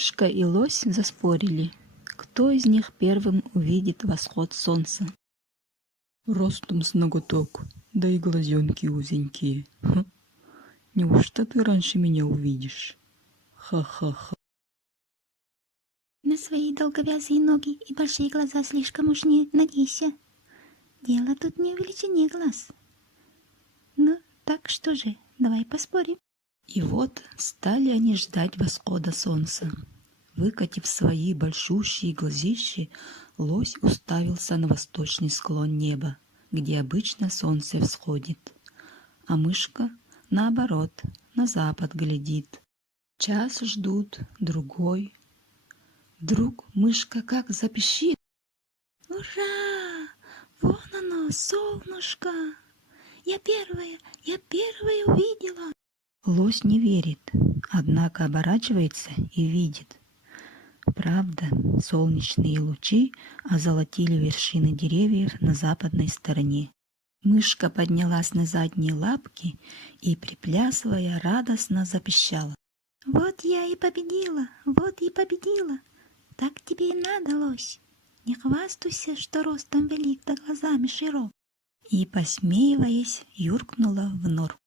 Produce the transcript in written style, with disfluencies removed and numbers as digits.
Мышка и лось заспорили, кто из них первым увидит восход солнца. Ростом с ноготок, да и глазенки узенькие. Неужто ты раньше меня увидишь? Ха-ха-ха. На свои долговязые ноги и большие глаза слишком уж не надейся. Дело тут не в величине глаз. Ну, так что же, давай поспорим. И вот стали они ждать восхода солнца. Выкатив свои большущие глазищи, лось уставился на восточный склон неба, где обычно солнце всходит. А мышка, наоборот, на запад глядит. Час ждут, другой. Вдруг мышка как запищит. Ура! Вон оно, солнышко! Я первая увидела. Лось не верит, однако оборачивается и видит. Правда, солнечные лучи озолотили вершины деревьев на западной стороне. Мышка поднялась на задние лапки и, приплясывая, радостно запищала. Вот я и победила, вот и победила. Так тебе и надо, лось. Не хвастайся, что ростом велик да глазами широк. И, посмеиваясь, юркнула в норку.